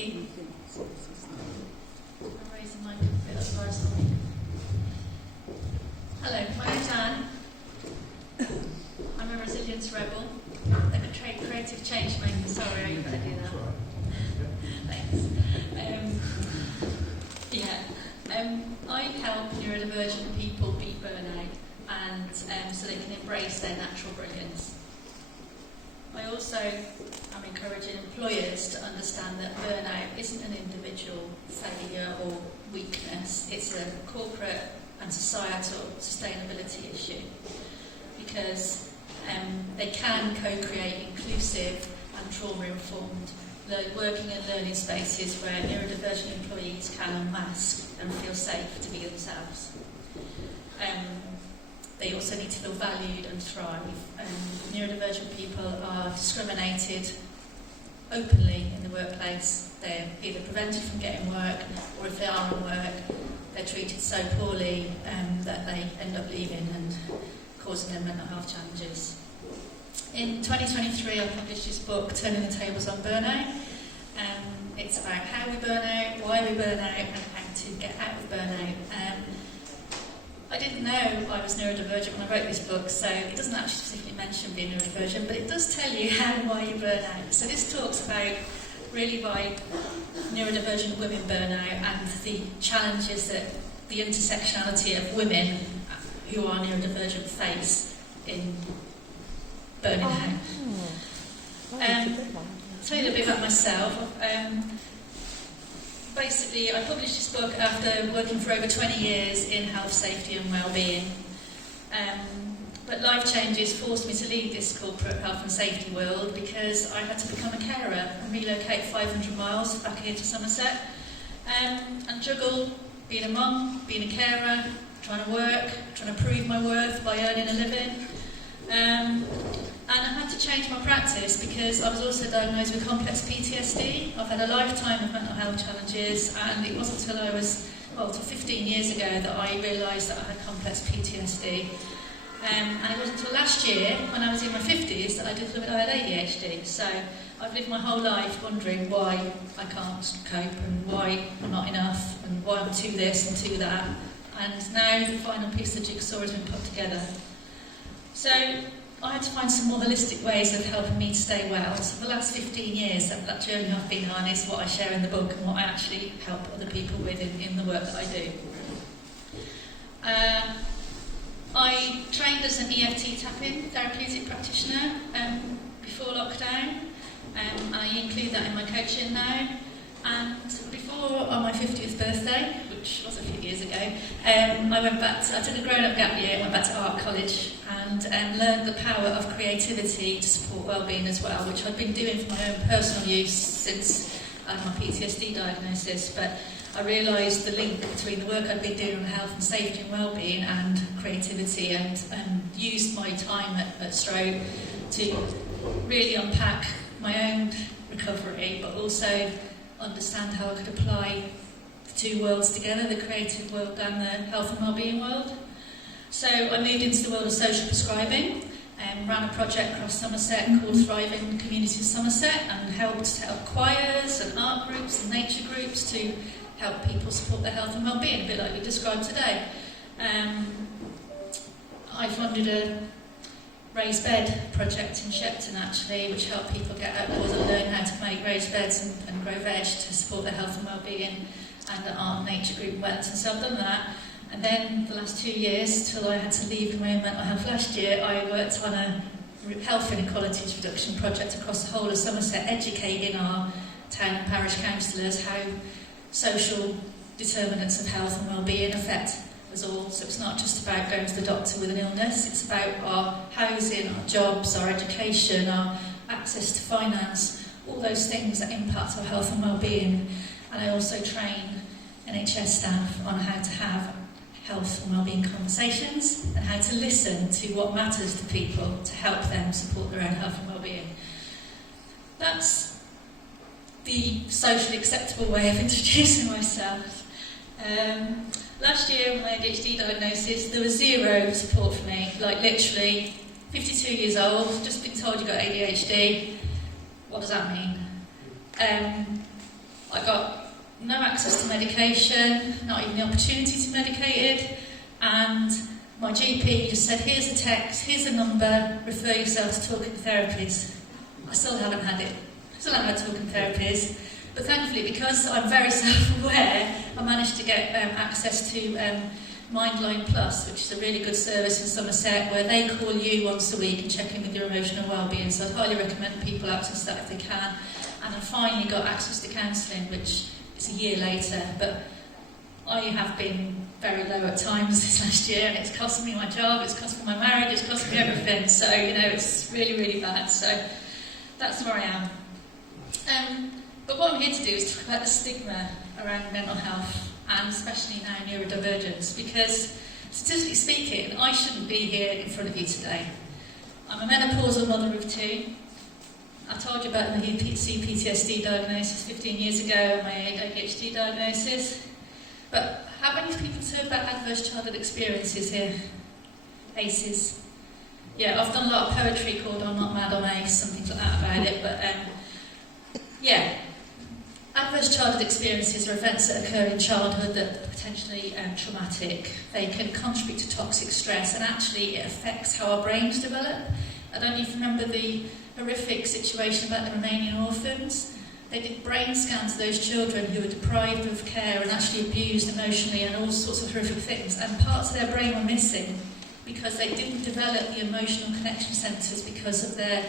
you. I'm raising my bit as far as I can. Hello, my name's Anne. I'm a resilience rebel, a creative change maker. Sorry, you better do that. Thanks. I help neurodivergent people beat burnout and so they can embrace their natural brilliance. I also am encouraging employers to understand that burnout isn't an individual failure or weakness, it's a corporate and societal sustainability issue, because they can co-create inclusive and trauma-informed working and learning spaces where neurodivergent employees can unmask and feel safe to be themselves. They also need to feel valued and thrive. Neurodivergent people are discriminated openly in the workplace. They're either prevented from getting work, or if they are on work, they're treated so poorly that they end up leaving and causing them mental health challenges. In 2023, I published this book, Turning the Tables on Burnout. It's about how we burn out, why we burn out, and how to get out of burnout. I didn't know I was neurodivergent when I wrote this book, so it doesn't actually specifically mention being neurodivergent, but it does tell you how and why you burn out. So this talks about really why neurodivergent women burn out and the challenges that the intersectionality of women who are neurodivergent face in burning out. Tell you a bit about myself. Basically, I published this book after working for over 20 years in health, safety and well-being. But life changes forced me to leave this corporate health and safety world because I had to become a carer and relocate 500 miles back here to Somerset and juggle being a mum, being a carer, trying to work, trying to prove my worth by earning a living. And I had to change my practice because I was also diagnosed with complex PTSD. I've had a lifetime of mental health challenges, and it wasn't until I was, till 15 years ago that I realised that I had complex PTSD. And it wasn't until last year, when I was in my 50s, that I discovered I had ADHD. So I've lived my whole life wondering why I can't cope, and why I'm not enough, and why I'm too this and too that. And now the final piece of the jigsaw has been put together. So I had to find some more holistic ways of helping me to stay well. So for the last 15 years, that journey I've been on is what I share in the book and what I actually help other people with in the work that I do. I trained as an EFT tapping therapeutic practitioner before lockdown, and I include that in my coaching now. And before, on my 50th birthday, which was a few years ago, I took a grown-up gap year and went back to art college and learned the power of creativity to support wellbeing as well, which I've been doing for my own personal use since my PTSD diagnosis. But I realised the link between the work I'd been doing on health and safety and wellbeing and creativity, and used my time at Stroke to really unpack my own recovery, but also understand how I could apply the two worlds together, the creative world and the health and wellbeing world. So I moved into the world of social prescribing and ran a project across Somerset called Thriving Community of Somerset, and helped set up choirs and art groups and nature groups to help people support their health and wellbeing, a bit like we described today. I funded a raised bed project in Shepton actually, which helped people get outdoors and learn how to make raised beds and grow veg to support their health and wellbeing, and the art and nature group went. And so I've done that. And then the last 2 years, till I had to leave my own mental health last year, I worked on a health inequalities reduction project across the whole of Somerset, educating our town and parish councillors how social determinants of health and wellbeing affect us all. So it's not just about going to the doctor with an illness, it's about our housing, our jobs, our education, our access to finance, all those things that impact our health and wellbeing. And I also train NHS staff on how to have health and wellbeing conversations and how to listen to what matters to people to help them support their own health and wellbeing. That's the socially acceptable way of introducing myself. Last year with my ADHD diagnosis, there was zero support for me. Like literally, 52 years old, just been told you've got ADHD. What does that mean? I got no access to medication, not even the opportunity to be medicated, and my GP just said, here's a text, here's a number, refer yourself to talking therapies. I still haven't had it. Still haven't had talking therapies. But thankfully, because I'm very self-aware, I managed to get access to Mindline Plus, which is a really good service in Somerset, where they call you once a week and check in with your emotional well-being. So I'd highly recommend people access that if they can. And I finally got access to counselling, which is a year later. But I have been very low at times this last year, and it's cost me my job, it's cost me my marriage, it's cost me everything. So, it's really, really bad. So that's where I am. But what I'm here to do is talk about the stigma around mental health, and especially now neurodivergence, because statistically speaking, I shouldn't be here in front of you today. I'm a menopausal mother of 2. I told you about my CPTSD diagnosis 15 years ago and my ADHD diagnosis. But how many people heard about adverse childhood experiences here? ACEs. Yeah, I've done a lot of poetry called I'm Not Mad, I'm Ace, and things like that about it, but yeah. Adverse childhood experiences are events that occur in childhood that are potentially traumatic. They can contribute to toxic stress, and actually it affects how our brains develop. I don't know if you remember the horrific situation about the Romanian orphans. They did brain scans of those children who were deprived of care and actually abused emotionally and all sorts of horrific things, and parts of their brain were missing because they didn't develop the emotional connection centres because of their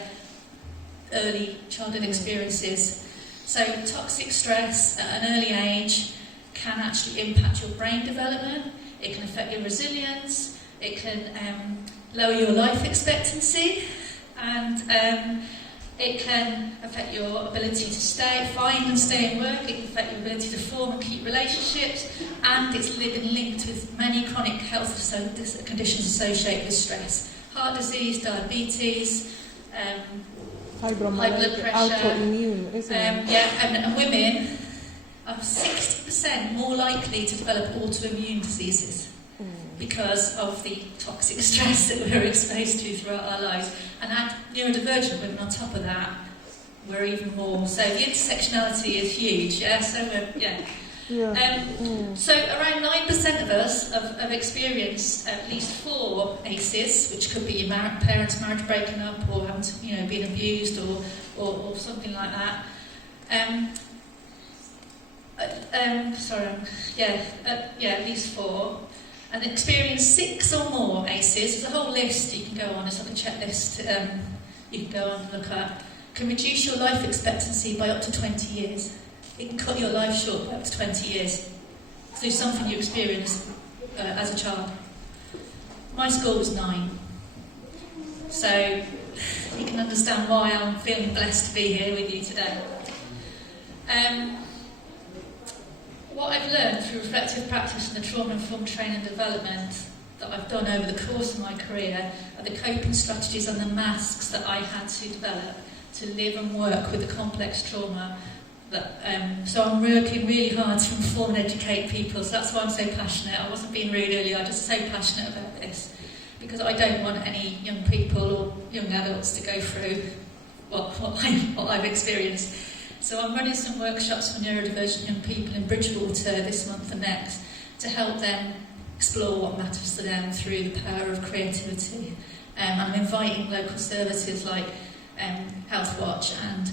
early childhood experiences. So toxic stress at an early age can actually impact your brain development. It can affect your resilience. It can lower your life expectancy, and it can affect your ability to find and stay in work. It can affect your ability to form and keep relationships, and it's linked with many chronic health conditions associated with stress. Heart disease, diabetes, high blood pressure, autoimmune, isn't it? and women are 60% more likely to develop autoimmune diseases because of the toxic stress that we're exposed to throughout our lives. And add neurodivergent women on top of that, we're even more. So the intersectionality is huge, yeah? So, So around 9% of us have experienced at least 4 ACEs, which could be your parents' marriage breaking up, or having to, being abused, or something like that. At least 4. And experience 6 or more ACEs. There's a whole list you can go on. It's like a checklist you can go on and look at. Can reduce your life expectancy by up to 20 years. It can cut your life short by up to 20 years. So it's something you experienced as a child. My score was 9. So you can understand why I'm feeling blessed to be here with you today. What I've learned through reflective practice and the trauma-informed training and development that I've done over the course of my career are the coping strategies and the masks that I had to develop to live and work with the complex trauma. So I'm working really hard to inform and educate people, so that's why I'm so passionate. I wasn't being rude earlier, I'm just so passionate about this, because I don't want any young people or young adults to go through what I've experienced. So I'm running some workshops for neurodivergent young people in Bridgewater this month and next to help them explore what matters to them through the power of creativity. And I'm inviting local services like Health Watch and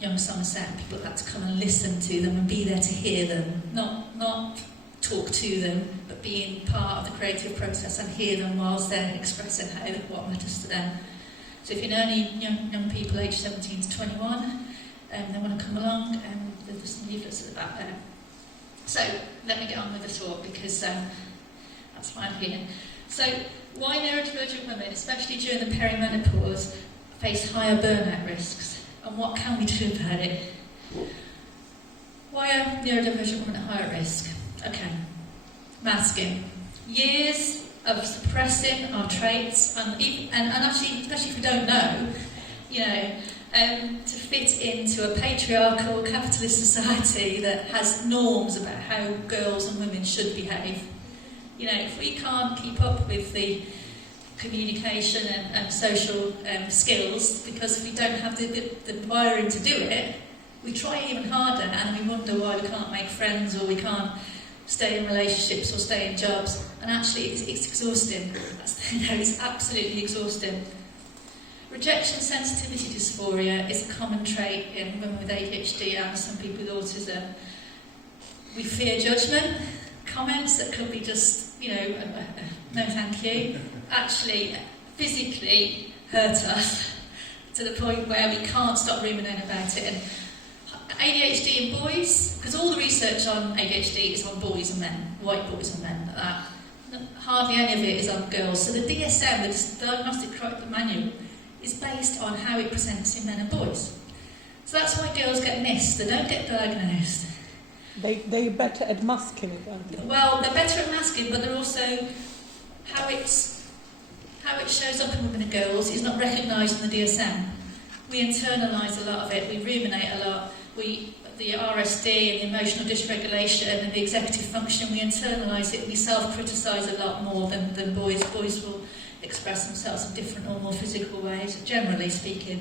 Young Somerset, people like that, to come and listen to them and be there to hear them, not talk to them, but being part of the creative process and hear them whilst they're expressing what matters to them. So if you know any young people aged 17 to 21, they want to come along, there's some leaflets at the back there. So let me get on with the talk, because that's why I'm here. So why neurodivergent women, especially during the perimenopause, face higher burnout risks, and what can we do about it? Why are neurodivergent women at higher risk? Okay, masking. Years of suppressing our traits, and actually, especially if we don't know, to fit into a patriarchal capitalist society that has norms about how girls and women should behave. If we can't keep up with the communication and social skills, because we don't have the wiring to do it, we try even harder and we wonder why we can't make friends or we can't stay in relationships or stay in jobs. And actually, it's exhausting. It's absolutely exhausting. Rejection sensitivity dysphoria is a common trait in women with ADHD and some people with autism. We fear judgment, comments that could be just, no thank you, actually physically hurt us to the point where we can't stop ruminating about it. And ADHD in boys, because all the research on ADHD is on boys and men, white boys and men, like that. Hardly any of it is on girls. So the DSM, the Diagnostic Manual, is based on how it presents in men and boys. So that's why girls get missed, they don't get diagnosed. They're better at masking it, aren't they? Well, they're better at masking, but they're also how it shows up in women and girls is not recognised in the DSM. We internalise a lot of it, we ruminate a lot, the RSD and the emotional dysregulation and the executive function, we internalise it, we self-criticise a lot more than boys. Boys will express themselves in different or more physical ways, generally speaking.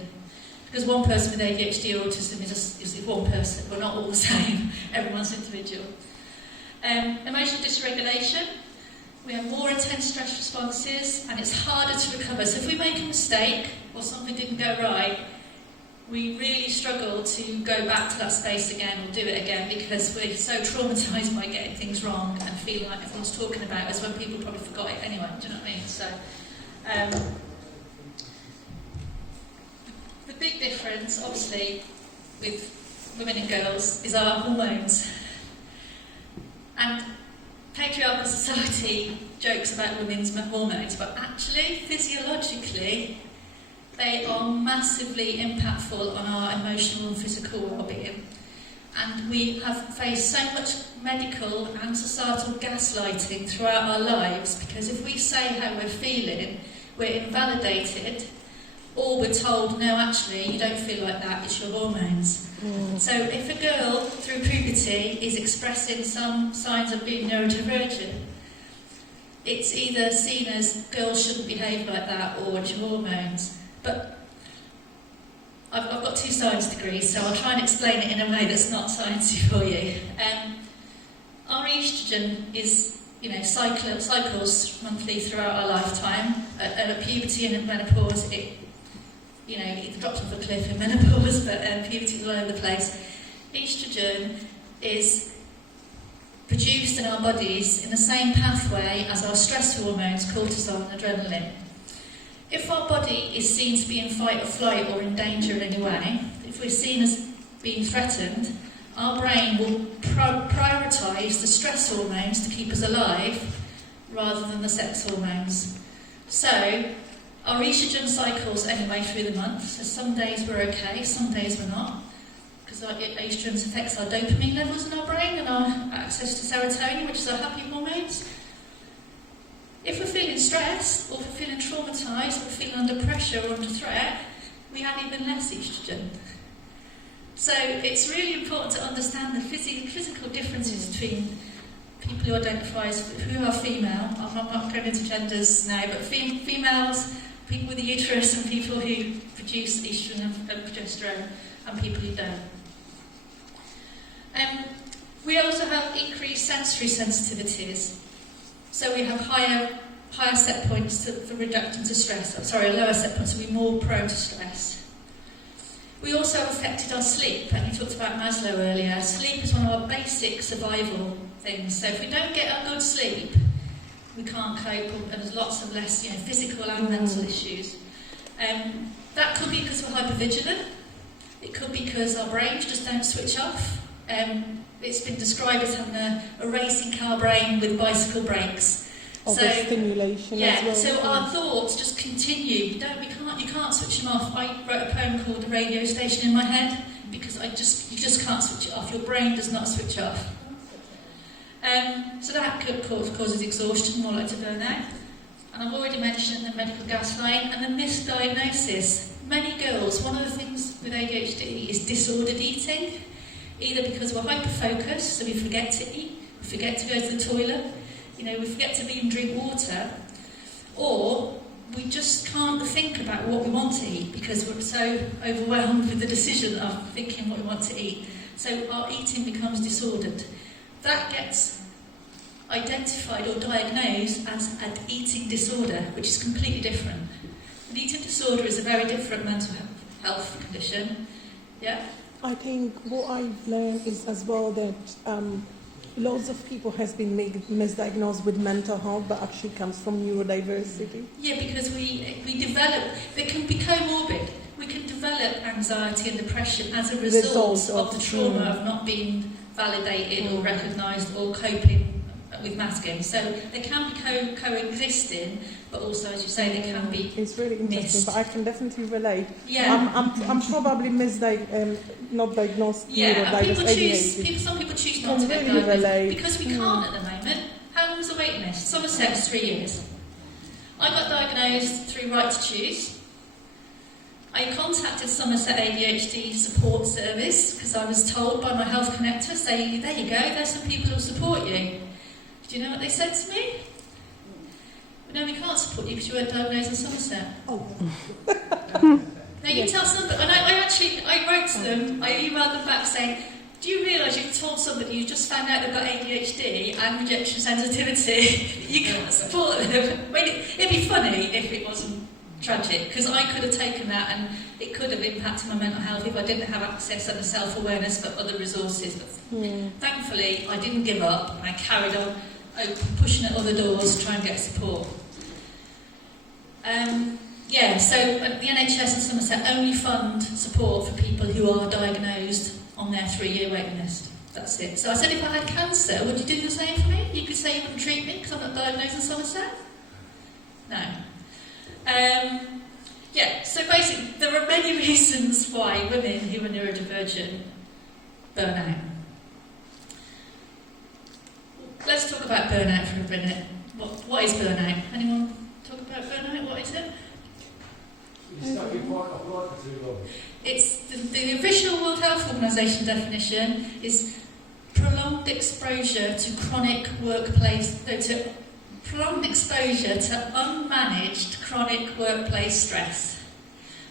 Because one person with ADHD or autism is one person, we're not all the same, everyone's individual. Emotional dysregulation, we have more intense stress responses and it's harder to recover. So if we make a mistake or something didn't go right, we really struggle to go back to that space again or do it again because we're so traumatised by getting things wrong and feeling like everyone's talking about us when people probably forgot it anyway, do you know what I mean? So, the big difference, obviously, with women and girls is our hormones. And patriarchal society jokes about women's hormones, but actually, physiologically, they are massively impactful on our emotional and physical well-being. And we have faced so much medical and societal gaslighting throughout our lives because if we say how we're feeling, we're invalidated, or we're told, no, actually, you don't feel like that, it's your hormones. So if a girl, through puberty, is expressing some signs of being neurodivergent, it's either seen as girls shouldn't behave like that or it's your hormones. But I've got 2 science degrees, so I'll try and explain it in a way that's not sciencey for you. Our oestrogen is, cycles monthly throughout our lifetime. At puberty and at menopause, it drops off a cliff in menopause, but puberty is all over the place. Oestrogen is produced in our bodies in the same pathway as our stress hormones, cortisol and adrenaline. If our body is seen to be in fight or flight or in danger in any way, if we're seen as being threatened, our brain will prioritise the stress hormones to keep us alive rather than the sex hormones. So, our oestrogen cycles anyway through the month, so some days we're okay, some days we're not, because oestrogen affects our dopamine levels in our brain and our access to serotonin, which is our happy hormones. If we're feeling stressed, or if we're feeling traumatised, or we're feeling under pressure or under threat, we have even less oestrogen. So it's really important to understand the physical differences between people who identify as who are female. I'm not going into genders now, but females, people with a uterus, and people who produce oestrogen and progesterone, and people who don't. We also have increased sensory sensitivities. So we have higher set points for reduction to stress. Lower set points, so we're more prone to stress. We also have affected our sleep, and you talked about Maslow earlier. Sleep is one of our basic survival things. So if we don't get a good sleep, we can't cope, and there's lots of less, physical and mental issues. That could be because we're hypervigilant. It could be because our brains just don't switch off. It's been described as having a racing car brain with bicycle brakes. Overstimulation as well. So our thoughts just continue. You can't switch them off. I wrote a poem called "The Radio Station in My Head" because you just can't switch it off. Your brain does not switch off. So that causes exhaustion, more like to burn out. And I've already mentioned the medical gaslighting and the misdiagnosis. Many girls, one of the things with ADHD is disordered eating, either because we're hyper-focused, so we forget to eat, we forget to go to the toilet, we forget to even drink water, or we just can't think about what we want to eat because we're so overwhelmed with the decision of thinking what we want to eat. So our eating becomes disordered. That gets identified or diagnosed as an eating disorder, which is completely different. An eating disorder is a very different mental health condition. Yeah? I think what I've learned is as well that lots of people has been misdiagnosed with mental health, but actually comes from neurodiversity. Yeah, because we develop, they can be comorbid. We can develop anxiety and depression as a result of the trauma of not being validated or recognised or coping with masking. So they can be coexisting, but also, as you say, they can be It's really interesting, missed. but I can definitely relate. Yeah. I'm probably not diagnosed and ADHD. some people choose not to get really diagnosed relate. because we can't at the moment. How long is the waiting list? Somerset's 3 years. I got diagnosed through Right to Choose. I contacted Somerset ADHD support service because I was told by my health connector, saying, there you go, there's some people who will support you. Do you know what they said to me? No, we can't support you because you weren't diagnosed in Somerset. Oh. Now you tell somebody, and I wrote to them, I emailed them back saying, do you realise you've told somebody you just found out they've got ADHD and rejection sensitivity, you can't support them? I mean, it'd be funny if it wasn't tragic, because I could have taken that and it could have impacted my mental health if I didn't have access and self-awareness for other resources. But thankfully, I didn't give up and I carried on pushing at other doors to try and get support. So the NHS and Somerset only fund support for people who are diagnosed on their 3-year waiting list. That's it. So I said, if I had cancer, would you do the same for me? You could say you wouldn't treat me because I'm not diagnosed in Somerset? No. So basically, there are many reasons why women who are neurodivergent burn out. Let's talk about burnout for a minute. What is burnout? Anyone talk about burnout? What is it? It's the official World Health Organization definition is prolonged exposure to prolonged exposure to unmanaged chronic workplace stress.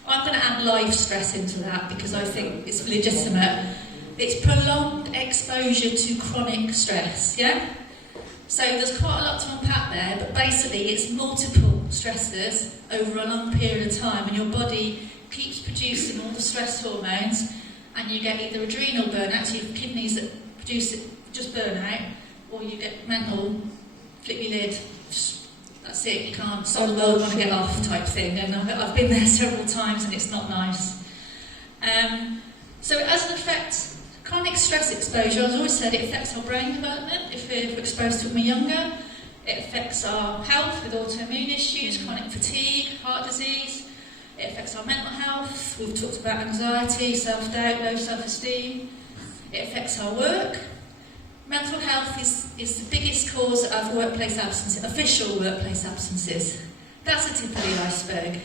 I'm going to add life stress into that because I think it's legitimate. It's prolonged exposure to chronic stress, yeah? So there's quite a lot to unpack there, but basically it's multiple stressors over a long period of time, and your body keeps producing all the stress hormones, and you get either adrenal burnout, so your kidneys that produce it just burn out, or you get mental, flip your lid, that's it, you can't stop the world, want to get off type thing, and I've been there several times and it's not nice. So it has an effect. Chronic stress exposure, as I always said, it affects our brain development if we're exposed to it when we're younger. It affects our health with autoimmune issues, chronic fatigue, heart disease. It affects our mental health. We've talked about anxiety, self-doubt, low self-esteem. It affects our work. Mental health is the biggest cause of workplace absences, official workplace absences. That's a tip of the iceberg.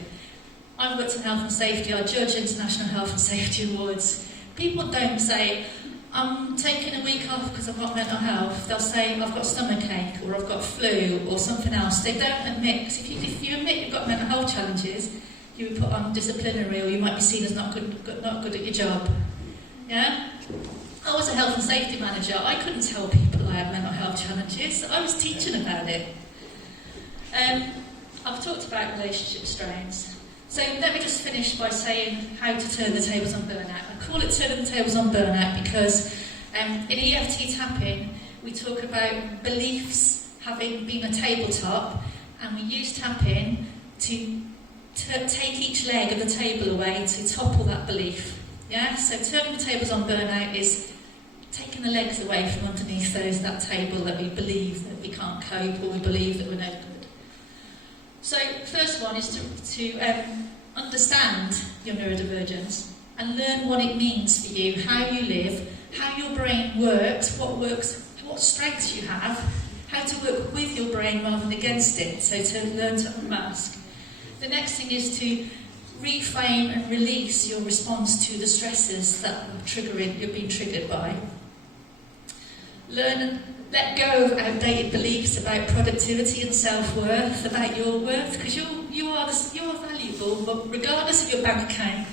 I've worked in health and safety. I judge international health and safety awards. People don't say, I'm taking a week off because I've got mental health. They'll say, I've got stomachache, or I've got flu, or something else. They don't admit, because if you admit you've got mental health challenges, you would put on disciplinary, or you might be seen as not good at your job. Yeah? I was a health and safety manager. I couldn't tell people I had mental health challenges. I was teaching about it. I've talked about relationship strains. So let me just finish by saying how to turn the tables on burnout. I call it turning the tables on burnout because in EFT tapping we talk about beliefs having been a tabletop, and we use tapping to take each leg of the table away to topple that belief. Yeah. So turning the tables on burnout is taking the legs away from underneath that table that we believe that we can't cope, or we believe that we're no good. So first one is to understand your neurodivergence and learn what it means for you, how you live, how your brain works, what strengths you have, how to work with your brain rather than against it, so to learn to unmask. The next thing is to reframe and release your response to the stresses that you're being triggered by. Learn and let go of outdated beliefs about productivity and self-worth, about your worth, because you are valuable, but regardless of your bank account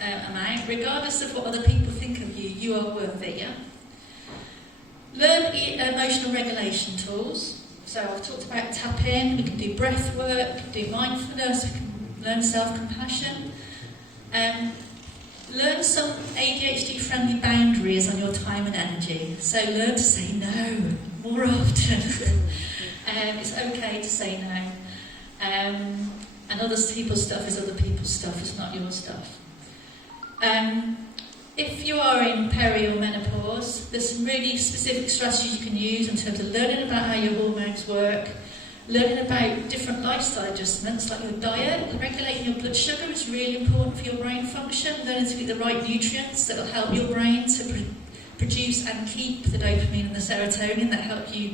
amount, regardless of what other people think of you, you are worthy, yeah? Learn emotional regulation tools. So I've talked about tapping, we can do breath work, we can do mindfulness, we can learn self-compassion. Learn some ADHD-friendly boundaries on your time and energy. So learn to say no more often. It's okay to say no. And other people's stuff is other people's stuff, it's not your stuff. If you are in peri or menopause, there's some really specific strategies you can use in terms of learning about how your hormones work, learning about different lifestyle adjustments like your diet. Regulating your blood sugar is really important for your brain function, learning to eat the right nutrients that will help your brain to produce and keep the dopamine and the serotonin that help you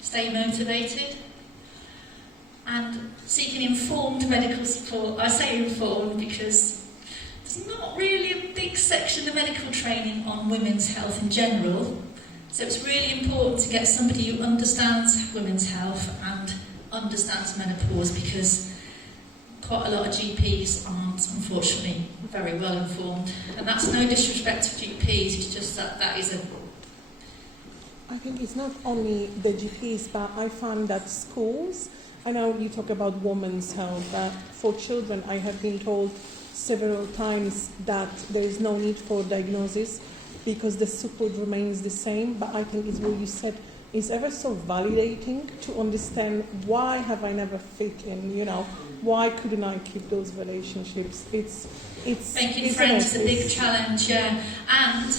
stay motivated. And seeking informed medical support. I say informed because there's not really a big section of medical training on women's health in general, so it's really important to get somebody who understands women's health and understands menopause, because quite a lot of GPs aren't, unfortunately, very well informed. And that's no disrespect to GPs, it's just that is a... I think it's not only the GPs, but I find that schools, I know you talk about women's health, but for children I have been told several times that there is no need for diagnosis because the support remains the same. But I think it's what you said is ever so validating to understand why have I never fit in, why couldn't I keep those relationships? It's making friends is a big challenge, yeah. And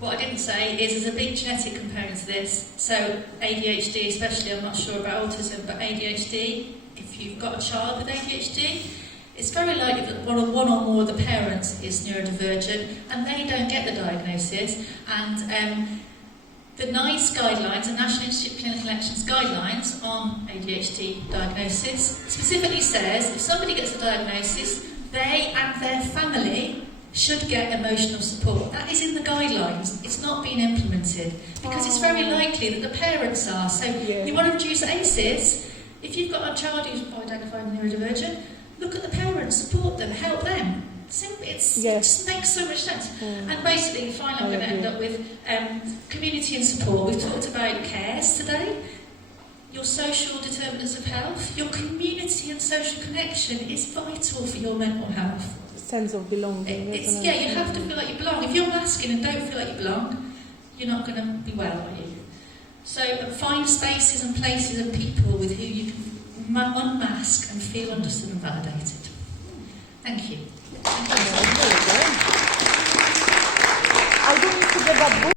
what I didn't say is there's a big genetic component to this. So ADHD especially, I'm not sure about autism, but ADHD, if you've got a child with ADHD, it's very likely that one or more of the parents is neurodivergent and they don't get the diagnosis. And the NICE guidelines, the National Institute of Clinical Actions guidelines on ADHD diagnosis, specifically says if somebody gets a diagnosis, they and their family should get emotional support. That is in the guidelines. It's not being implemented because it's very likely that the parents are. So you want to reduce ACEs. If you've got a child who's identified neurodivergent, look at the parents, support them, help them. It just makes so much sense. And basically, finally, I'm going to end up with community and support. We've talked about cares today. Your social determinants of health, your community and social connection is vital for your mental health. Sense of belonging. You have to feel like you belong. If you're masking and don't feel like you belong, you're not going to be well, are you? So find spaces and places and people with who you can unmask and feel understood and validated. Thank you. I don't need to give up.